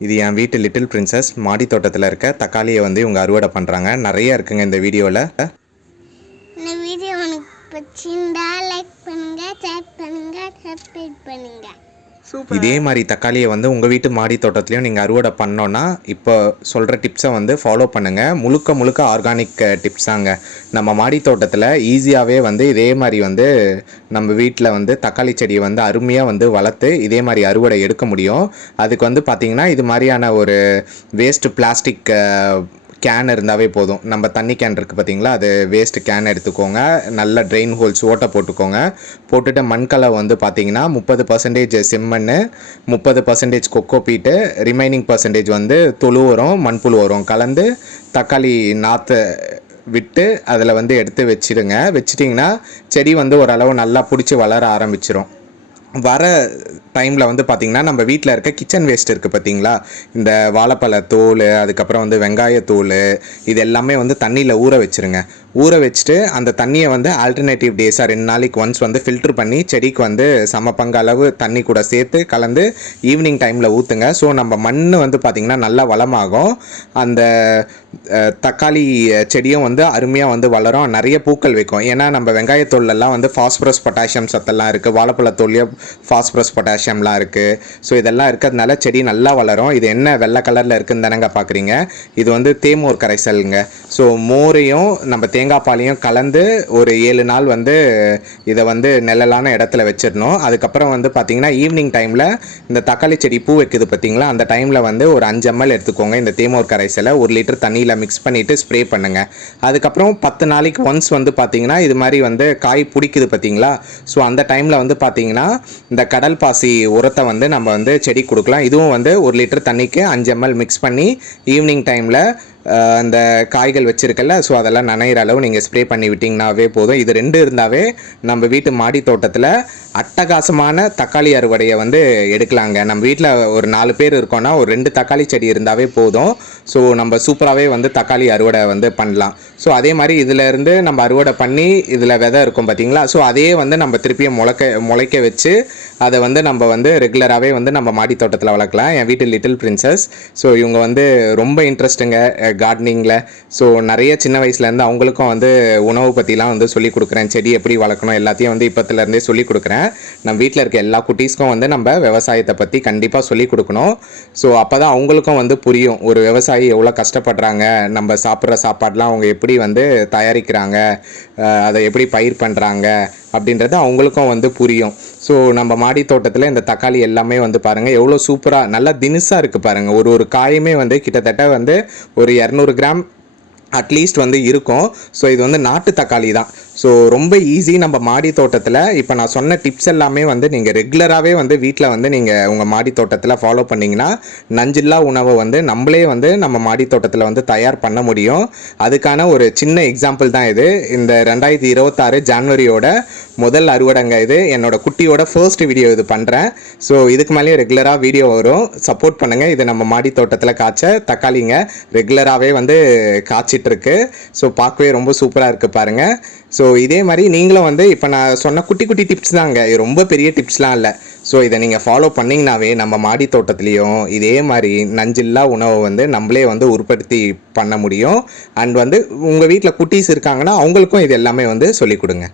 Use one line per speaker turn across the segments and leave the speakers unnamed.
இது என் வீட்டு little princess மாடி தோட்டத்தில் இருக்க தக்காளியை வந்து இவங்க அறுவடை பண்ணுறாங்க நிறைய இருக்குங்க இந்த வீடியோவில்
இந்த வீடியோ உனக்கு பிடிச்சிருந்தா லைக் பண்ணுங்கள் ஷேர் பண்ணுங்கள் சப்ஸ்கிரைப் பண்ணுங்கள்
இதே மாதிரி தக்காளியை வந்து உங்கள் வீட்டு மாடி தோட்டத்துலையும் நீங்கள் அறுவடை பண்ணோன்னா இப்போ சொல்கிற டிப்ஸை வந்து ஃபாலோ பண்ணுங்கள் முழுக்க முழுக்க ஆர்கானிக் டிப்ஸ் தாங்க. நம்ம மாடி தோட்டத்தில் ஈஸியாகவே வந்து இதே மாதிரி வந்து நம்ம வீட்டில் வந்து தக்காளி செடியை வந்து அருமையாக வந்து வளர்த்து இதே மாதிரி அறுவடை எடுக்க முடியும். அதுக்கு வந்து பார்த்திங்கன்னா இது மாதிரியான ஒரு வேஸ்ட்டு பிளாஸ்டிக் கேன் இருந்தாவே போதும். நம்ம தண்ணி கேன் இருக்குது பார்த்தீங்களா அது வேஸ்ட்டு கேன் எடுத்துக்கோங்க. நல்ல ட்ரெயின் ஹோல்ஸ் ஓட்டை போட்டுக்கோங்க. போட்டுட்டு மண்கலை வந்து பார்த்தீங்கன்னா முப்பது பர்சன்டேஜ் செம்மண் முப்பது percentage coco peat remaining percentage வந்து தொழு உரம் மண்புழு உரம். கலந்து தக்காளி நாற்று விட்டு அதில் வந்து எடுத்து வச்சிடுங்க வச்சிட்டிங்கன்னா செடி வந்து ஓரளவு நல்லா பிடிச்சி வளர ஆரம்பிச்சிடும் வர டைமில் வந்து பார்த்திங்கன்னா நம்ம வீட்டில் இருக்க கிச்சன் வேஸ்ட் இருக்குது பார்த்தீங்களா இந்த வாழைப்பழ தோல் அதுக்கப்புறம் வந்து வெங்காயத்தோல் இது எல்லாமே வந்து தண்ணியில் ஊற வச்சுருங்க. ஊற வச்சுட்டு அந்த தண்ணியை வந்து ஆல்டர்னேட்டிவ் டேஸாக ரெண்டு நாளைக்கு ஒன்ஸ் வந்து ஃபில்டர் பண்ணி செடிக்கு வந்து சம பங்கு அளவு தண்ணி கூட சேர்த்து கலந்து ஈவினிங் டைமில் ஊற்றுங்க ஸோ நம்ம மண் வந்து பார்த்திங்கன்னா நல்லா வளமாகும். அந்த தக்காளி செடியும் வந்து அருமையாக வந்து வளரும். நிறைய பூக்கள் வைக்கும். ஏன்னா நம்ம வெங்காயத்தோல்லாம் வந்து ஃபாஸ்பரஸ் பொட்டாசியம் சத்தெல்லாம் இருக்குது வாழைப்பழத்தோல்லையும் ஃபாஸ்பரஸ் பொட்டாசியம்லாம் இருக்குது ஸோ இதெல்லாம் இருக்கிறதுனால செடி நல்லா வளரும். இது என்ன வெள்ளை கலரில் இருக்குன்னு தானங்க பார்க்குறீங்க இது வந்து தேமோர் கரைசலுங்க. ஸோ மோரையும் நம்ம தேங்காய் பாலையும் கலந்து ஒரு ஏழு நாள் வந்து இதை வந்து நிழலான இடத்துல வச்சிடணும். அதுக்கப்புறம் வந்து பார்த்தீங்கன்னா ஈவினிங் டைமில் இந்த தக்காளி செடி பூ வைக்குது பார்த்தீங்களா அந்த டைமில் வந்து ஒரு அஞ்சு எம்எல் எடுத்துக்கோங்க. இந்த தேமோர் கரைசலை ஒரு லிட்டர் தண்ணியில் மிக்ஸ் பண்ணிவிட்டு ஸ்ப்ரே பண்ணுங்கள் அதுக்கப்புறம் பத்து நாளைக்கு ஒன்ஸ் வந்து பார்த்தீங்கன்னா இது மாதிரி வந்து காய் பிடிக்குது பார்த்தீங்களா ஸோ அந்த டைமில் வந்து பார்த்தீங்கன்னா இந்த கடல் பாசி உரத்தை வந்து நம்ம வந்து செடி கொடுக்கலாம். இதுவும் வந்து ஒரு லிட்டர் தண்ணிக்கு அஞ்சு எம்எல் மிக்ஸ் பண்ணி ஈவினிங் டைமில் அந்த காய்கள் வச்சுருக்கல ஸோ அதெல்லாம் நனைகிற அளவு நீங்கள் ஸ்ப்ரே பண்ணி விட்டிங்கனாவே போதும். இது ரெண்டு இருந்தாவே நம்ம வீட்டு மாடி தோட்டத்தில் அட்டகாசமான தக்காளி அறுவடையை வந்து எடுக்கலாங்க. நம்ம வீட்டில் ஒரு நாலு பேர் இருக்கோன்னா ஒரு ரெண்டு தக்காளி செடி இருந்தாவே போதும். ஸோ நம்ம சூப்பராகவே வந்து தக்காளி அறுவடை வந்து பண்ணலாம். ஸோ அதே மாதிரி இதிலேருந்து நம்ம அறுவடை பண்ணி இதில் விதை இருக்கும் பார்த்தீங்களா ஸோ அதையே வந்து நம்ம திருப்பியும் முளைக்க முளைக்க வச்சு அதை வந்து நம்ம வந்து ரெகுலராகவே வந்து நம்ம மாடி தோட்டத்தில் வளர்க்கலாம். என் வீட்டு லிட்டில் பிரின்சஸ் ஸோ இவங்க வந்து ரொம்ப இன்ட்ரெஸ்ட்டுங்க கார்டனிங்கில் ஸோ நிறைய சின்ன வயசுலேருந்து அவங்களுக்கும் வந்து உணவு பற்றிலாம் வந்து சொல்லிக் கொடுக்குறேன். செடி எப்படி வளர்க்கணும் எல்லாத்தையும் வந்து இப்போத்துலேருந்தே சொல்லிக் கொடுக்குறேன். நம்ம வீட்டில் இருக்க எல்லா குட்டீஸ்க்கும் வந்து நம்ம விவசாயத்தை பற்றி கண்டிப்பாக சொல்லிக் கொடுக்கணும். ஸோ அப்போ தான் அவங்களுக்கும் வந்து புரியும் ஒரு விவசாயி எவ்வளோ கஷ்டப்படுறாங்க நம்ம சாப்பிட்ற சாப்பாடெலாம் அவங்க எப்படி வந்து தயாரிக்கிறாங்க அதை எப்படி பயிர் பண்ணுறாங்க அப்படின்றது அவங்களுக்கும் வந்து புரியும். ஸோ நம்ம மாடி தோட்டத்தில் இந்த தக்காளி எல்லாமே வந்து பாருங்கள் எவ்வளோ சூப்பராக நல்லா தினுசாக இருக்குது பாருங்கள் ஒரு ஒரு காயுமே வந்து கிட்டத்தட்ட வந்து ஒரு இரநூறு கிராம் அட்லீஸ்ட் வந்து இருக்கும். ஸோ இது வந்து நாட்டு தக்காளி தான். ஸோ ரொம்ப ஈஸி நம்ம மாடி தோட்டத்தில் இப்போ நான் சொன்ன டிப்ஸ் எல்லாமே வந்து நீங்கள் ரெகுலராகவே வந்து வீட்டில் வந்து நீங்கள் உங்கள் மாடி தோட்டத்தில் ஃபாலோ பண்ணிங்கன்னா நஞ்சில்லா உணவை வந்து நம்மளே வந்து நம்ம மாடி தோட்டத்தில் வந்து தயார் பண்ண முடியும். அதுக்கான ஒரு சின்ன எக்ஸாம்பிள் தான் இது. இந்த ரெண்டாயிரத்தி இருபத்தாறு ஜான்வரியோட முதல் அறுவடைங்க இது. என்னோட குட்டியோட ஃபர்ஸ்ட் வீடியோ இது பண்ணுறேன் ஸோ இதுக்கு மேலேயும் ரெகுலராக வீடியோ வரும். சப்போர்ட் பண்ணுங்கள் இது நம்ம மாடி தோட்டத்தில் காய்ச்ச தக்காளிங்க ரெகுலராகவே வந்து காய்ச்சிட்ருக்கு ஸோ பார்க்கவே ரொம்ப சூப்பராக இருக்குது பாருங்கள் ஸோ இதே மாதிரி நீங்களும் வந்து இப்போ நான் சொன்ன குட்டி குட்டி டிப்ஸ் தாங்க. இது ரொம்ப பெரிய டிப்ஸ்லாம் இல்லை. ஸோ இதை நீங்கள் ஃபாலோ பண்ணிங்கனாவே நம்ம மாடி தோட்டத்துலேயும் இதே மாதிரி நஞ்சில்லா உணவை வந்து நம்மளே வந்து உற்பத்தி பண்ண முடியும். அண்ட் வந்து உங்கள் வீட்டில் குட்டீஸ் இருக்காங்கன்னா அவங்களுக்கும் இது எல்லாமே வந்து சொல்லிக் கொடுங்க.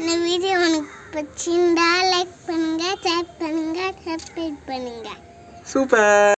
இந்த வீடியோ உனக்கு பிடிச்சிருந்தா லைக் பண்ணுங்க ஷேர் பண்ணுங்க சப்ஸ்கிரைப் பண்ணுங்க.
சூப்பர்!